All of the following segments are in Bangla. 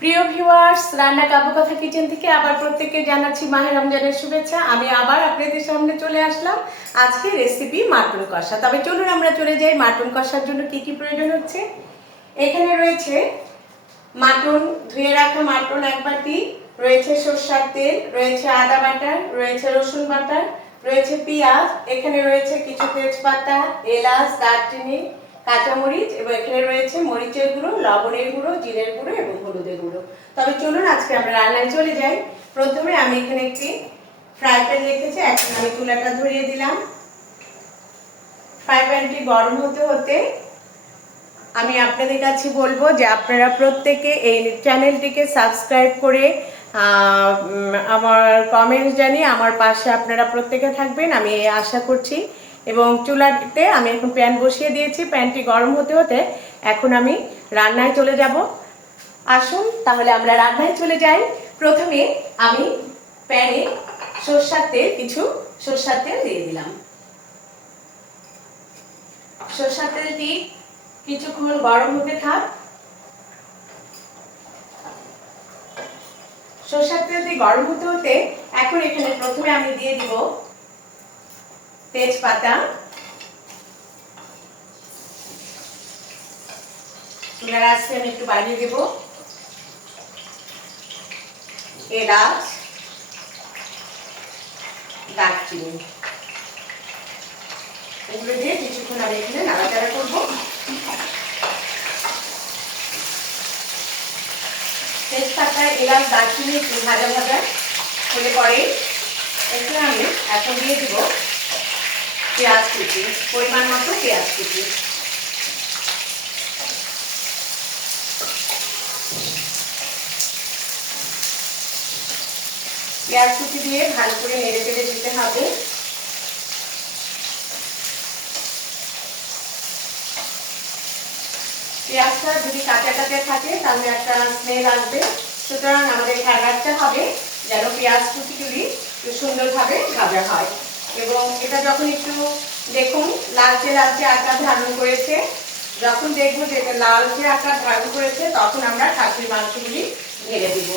প্রিয় ভিউয়ার্স রান্না কাবু কথা কিচেন থেকে আবার প্রত্যেককে জানাচ্ছি মাহে রমজানের শুভেচ্ছা। আমি আবার আপনাদের সামনে চলে আসলাম আজকে রেসিপি মাটন কষা। তবে চলুন আমরা চলে যাই মাটন কষার জন্য কি কি প্রয়োজন হচ্ছে। এখানে রয়েছে মাটন, ধুয়ে রাখা মাটন এক বাটি, রয়েছে সর্ষার তেল, রয়েছে আদা বাটা, রয়েছে রসুন বাটা, রয়েছে পেঁয়াজ, এখানে রয়েছে কিছু তেজপাতা, এলাচ, দারচিনি কাঁচামরিচ এবং এখানে রয়েছে মরিচের গুঁড়ো, লবণের গুঁড়ো, জিরের গুঁড়ো এবং হলুদের গুঁড়ো। তবে চলুন আজকে আমরা রান্নায় চলে যাই। প্রথমে আমি এখানে একটি ফ্রাই প্যান রেখেছি, এখন আমি চুলাটা ধরিয়ে দিলাম। ফ্রাই প্যানটি গরম হতে হতে আমি আপনাদের কাছে বলব যে আপনারা প্রত্যেকে এই চ্যানেলটিকে সাবস্ক্রাইব করে আমার কমেন্ট জানিয়ে আমার পাশে আপনারা প্রত্যেকে থাকবেন। আমি আশা করছি এবং চুলাতে আমি এখন প্যান বসিয়ে দিয়েছি, প্যানটি গরম হতে হতে এখন আমি রান্নায় চলে যাব। আসুন, তাহলে আমরা রান্নায় চলে যাই। প্রথমে আমি প্যানে সর্ষার তেল, কিছু সর্ষার তেল দিয়ে দিলাম। সর্ষার তেলটি কিছুক্ষণ গরম হতে থাক। সর্ষার তেল দিয়ে গরম হতে হতে এখন এখানে প্রথমে আমি দিয়ে দিব তেজপাতা। চুলার আঁচটা আমি একটু বাড়িয়ে দেব। এলাচ, দারচিনি। এগুলো দিয়ে কিছুক্ষণ আমি এখানে নাড়াচাড়া করব। তেজপাতা, এলাচ, দারচিনি একটু ভাজা ভাজা হলে পরে এখানে আমি এখন দিয়ে দিব। পেঁয়াজ কুচি, পরিমাণ মতো পেঁয়াজ কুচি। পেঁয়াজ কুচি দিয়ে ভালো করে নেড়ে চেড়ে দিতে হবে। পেঁয়াজটা যদি কাঁচা কাঁচা থাকে, তাহলে একটা স্মেল আসবে। সুতরাং আমাদের খেয়াল রাখতে হবে যেন পেঁয়াজ কুচিগুলি সুন্দরভাবে ভাজা হয়। এবং এটা যখন একটু দেখুন, লালচে লালচে আকার ধারণ করেছে, যখন দেখব যে এটা লালচে আকার ধারণ করেছে, তখন আমরা খাসির মাংসগুলি ঢেলে দিব।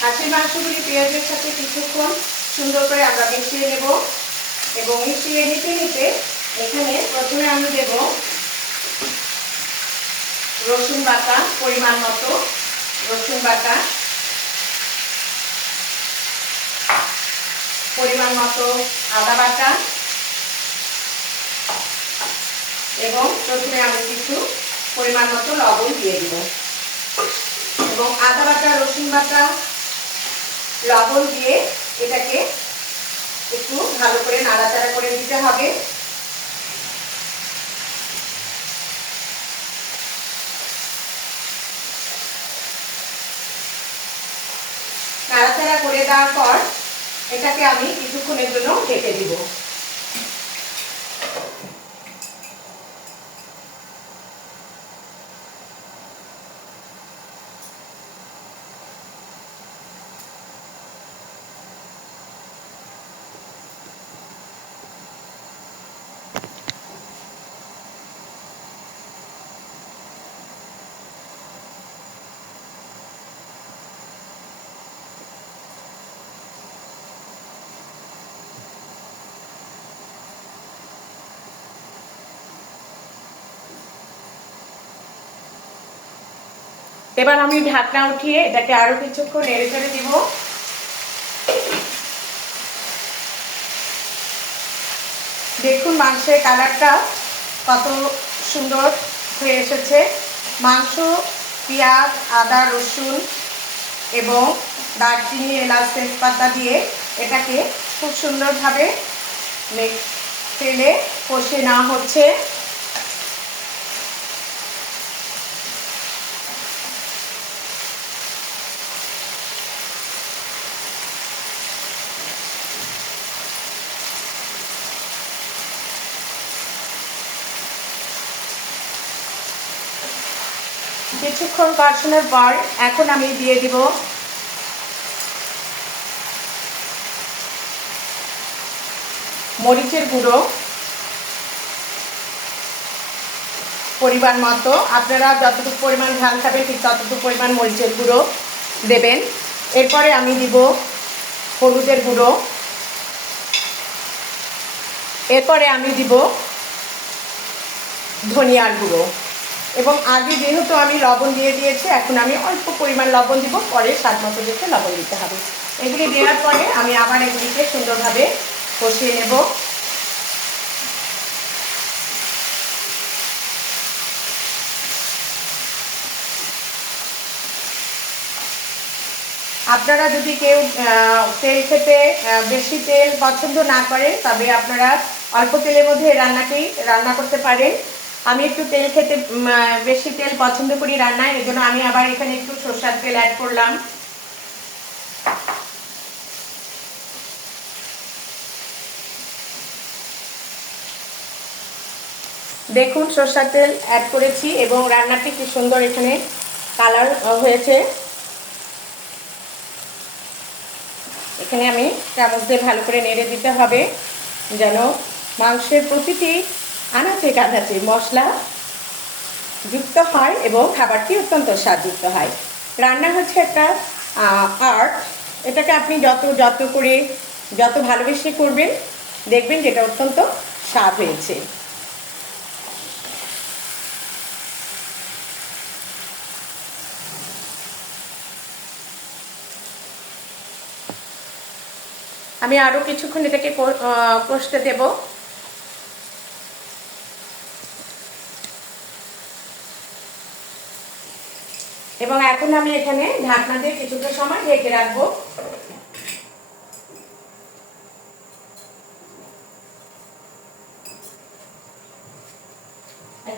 খাসির মাংসগুলি পেঁয়াজের সাথে কিছুক্ষণ সুন্দর করে আমরা মিশিয়ে নেব। এবং মিশিয়ে নিতে নিতে এখানে প্রথমে আমি দেব রসুন বাটা পরিমাণ মতো, রসুন বাটা পরিমাণ মতো, আদা বাটা এবং প্রথমে আমি কিছু পরিমাণ মতো লবণ দিয়ে দিব। এবং আদা বাটা, রসুন বাটা লবণ দিয়ে এটাকে ভালো করে নাড়াচাড়া করে দিতে হবে। নাড়াচাড়া করে দেওয়ার পর এটাকে আমি কিছুক্ষণের জন্য ঢেকে দিব। এবার আমি ঢাকনা উঠিয়ে এটাকে আরও কিছুক্ষণ নেড়ে চেড়ে দিব। দেখুন মাংসের কালারটা কত সুন্দর হয়ে এসেছে। মাংস, পেঁয়াজ, আদা, রসুন এবং দারচিনি, এলাচ, তেজপাতা দিয়ে এটাকে খুব সুন্দরভাবে তেলে কষে নেওয়া হচ্ছে। কিছুক্ষণ কষানোর পর এখন আমি দিয়ে দিব মরিচের গুঁড়ো। পরিমাণ মতো। আপনারা যতটুকু পরিমাণ ঝাল খাবেন, ঠিক ততটুকু পরিমাণ মরিচের গুঁড়ো দেবেন। এরপরে আমি দিব হলুদের গুঁড়ো। এরপরে আমি দিব ধনিয়ার গুঁড়ো। এবং আগে যেহেতু আমি লবণ দিয়ে দিয়েছি, এখন আমি অল্প পরিমাণ লবণ দিব, পরে স্বাদ মতো দেখে লবণ দিতে হবে। এগুলি দেওয়ার পরে আমি আবার এগুলিকে সুন্দরভাবে কষিয়ে নেব। আপনারা যদি কেউ তেল খেতে বেশি তেল পছন্দ না করেন, তবে আপনারা অল্প তেলের মধ্যে রান্নাটি রান্না করতে পারেন। আমি একটু তেল খেতে বেশি তেল পছন্দ করি রান্নায় এই জন্য আমি আবার এখানে একটু সর্ষার তেল অ্যাড করলাম। দেখুন, সর্ষার তেল অ্যাড করেছি এবং রান্নাটি কি সুন্দর এখানে কালার হয়েছে। এখানে আমি চামচ দিয়ে ভালো করে নেড়ে দিতে হবে, যেন মাংসের প্রতিটি আনাচে কানাচে মশলা যুক্ত হয় এবং খাবারটি অত্যন্ত স্বাদযুক্ত হয়। রান্না হচ্ছে একটা আর্ট। এটাকে আপনি যত যত্ন করে, যত ভালোবেসে করবেন, দেখবেন যেটা অত্যন্ত স্বাদ হয়েছে। আমি আরও কিছুক্ষণ এটাকে কষতে দেব। এবং এখন আমি এখানে ঢাকনা দিয়ে কিছুটা সময় ঢেকে রাখব।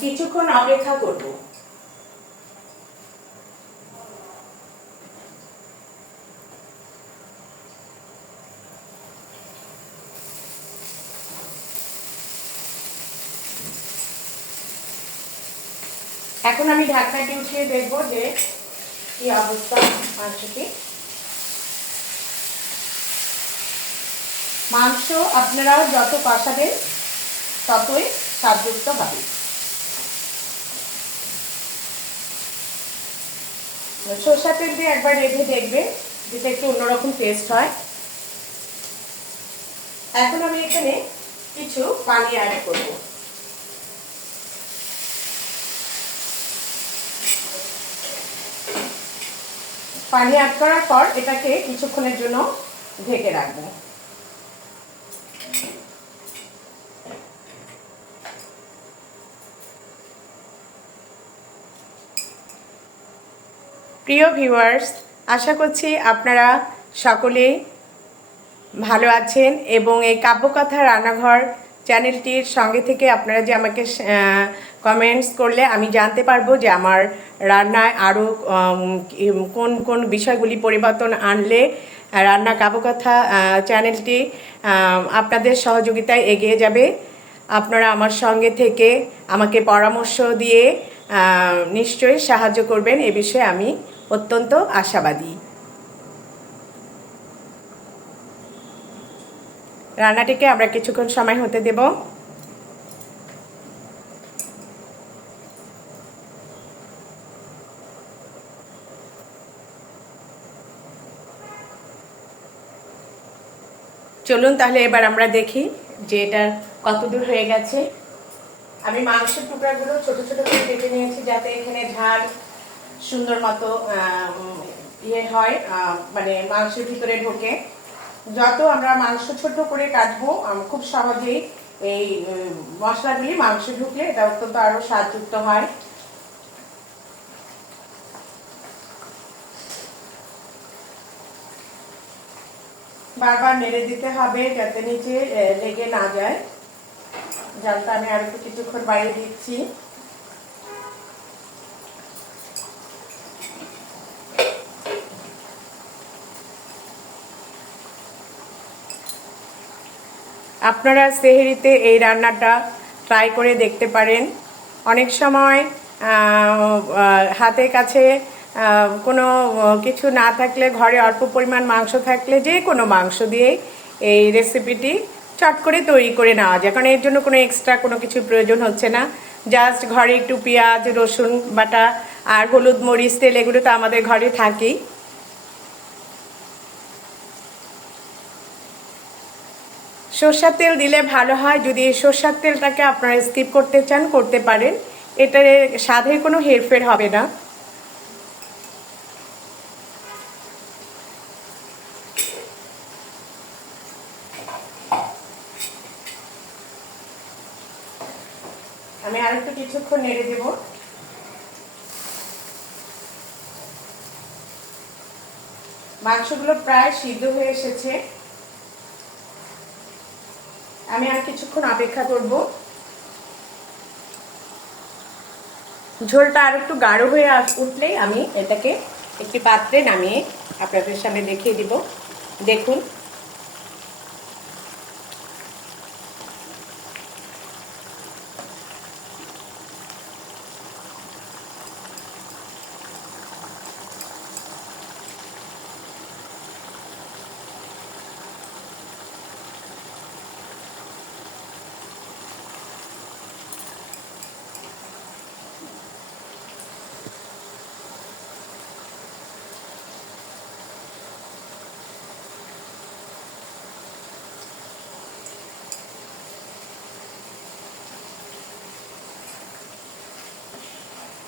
কিছুক্ষণ অপেক্ষা করব। এখন আমি ঢাকনাটি উঠিয়ে দেখব যে কি অবস্থা মাংসটি। মাংস আপনারা যত কষাবেন, ততই স্বাদযুক্ত হবে। সরষা তেল দিয়ে একবার রেঁধে দেখবে যেটা একটু অন্যরকম টেস্ট হয়। এখন আমি এখানে কিছু পানি অ্যাড করব। পানি অ্যাড করার পর এটাকে কিছুক্ষণের জন্য ঢেকে রাখব। প্রিয় ভিউয়ার্স, আশা করছি আপনারা সকলে ভালো আছেন এবং এই কাব্যকথা রান্নাঘর চ্যানেলটির সঙ্গে থেকে আপনারা যে আমাকে কমেন্টস করলে আমি জানতে পারব যে আমার রান্নায় আরও কোন কোন বিষয়গুলি পরিবর্তন আনলে রান্না কাব্যকথা আহ, চ্যানেলটি আপনাদের সহযোগিতায় এগিয়ে যাবে। আপনারা আমার সঙ্গে থেকে আমাকে পরামর্শ দিয়ে নিশ্চয়ই সাহায্য করবেন। এ বিষয়ে আমি অত্যন্ত আশাবাদী। রান্নাটিকে আমরা কিছুক্ষণ সময় হতে দেব। চলুন তাহলে এবার আমরা দেখি যে এটা কত দূর হয়ে গেছে। আমি মাংসের টুকরাগুলো ছোট ছোট করে কেটে নিয়েছি যাতে এখানে ঝাল সুন্দর মতো ইয়ে হয় মানে মাংসের ভিতরে ঢোকে। যত আমরা মাংস ছোট করে কাটবো খুব সহজেই এই মশলাগুলি মাংস ঢুকলে এটা অত্যন্ত আরও স্বাদযুক্ত হয়। বারবার নেড়ে দিতে হবে যাতে নিচে লেগে না যায়। জালটা আমি আর একটু কিছুক্ষণ বাড়িয়ে দিচ্ছি। আপনারা সেহেরিতে এই রান্নাটা ট্রাই করে দেখতে পারেন। অনেক সময় হাতের কাছে কোনো কিছু না থাকলে, ঘরে অল্প পরিমাণ মাংস থাকলে যে কোনো মাংস দিয়েই এই রেসিপিটি চট করে তৈরি করে নেওয়া যায়। কারণ এর জন্য কোনো এক্সট্রা কোনো কিছু প্রয়োজন হচ্ছে না। জাস্ট ঘরে একটু পেঁয়াজ, রসুন, বাটা আর হলুদ মরিচ, তেল এগুলো তো আমাদের ঘরে থাকেই। সর্ষার তেল দিলে ভালো হয়। যদি সর্ষার তেলটাকে আপনারা স্কিপ করতে চান, করতে পারেন। এটার স্বাদের কোনো হেরফের হবে না আমি আর একটু কিছুক্ষণ নেড়ে দেব। মাংসগুলো প্রায় সিদ্ধ হয়ে এসেছে। আমি আর কিছুক্ষণ অপেক্ষা করব। ঝোলটা আর একটু গাঢ় হয়ে উঠলেই আমি এটাকে একটি পাত্রে নামিয়ে আপনাদের সামনে দেখিয়ে দিব। দেখুন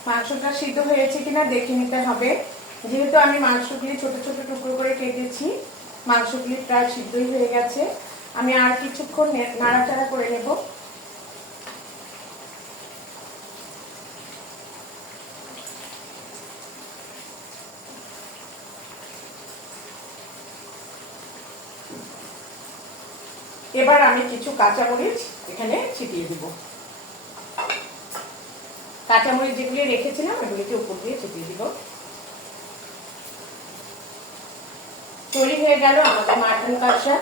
মাংসটা সিদ্ধ হয়েছে কিনা দেখে নিতে হবে। যেহেতু আমি মাংসগুলি ছোট ছোট টুকরো করে কেটেছি, মাংসগুলি প্রায় সিদ্ধই হয়ে গেছে। আমি আর কিছুক্ষণ নাড়াচাড়া করে নেব। এবার আমি কিছু কাঁচামরিচ এখানে ছিটিয়ে দিব। কাঁচামরিচ যেগুলি রেখেছিলাম, ওগুলিকে উপর দিয়ে ছিটিয়ে দিব। তৈরি হয়ে গেল আমাদের মাটন কষা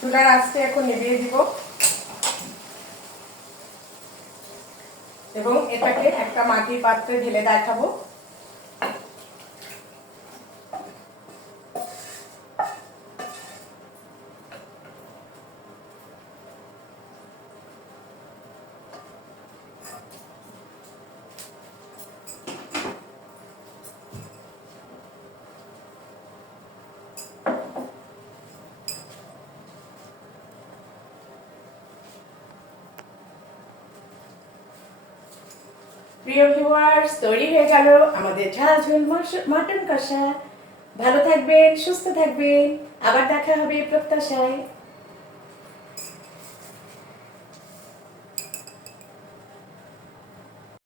চুলার আস্তে এখন নেভিয়ে দিব। এবং এটাকে একটা মাটির পাত্রে ঢেলে দেখাবো। প্রিয় ভিউয়ার্স তৈরি হয়ে গেল আমাদের ঝাল মাটন কষা। ভালো থাকবেন, সুস্থ থাকবেন। আবার দেখা হবে প্রত্যাশায়।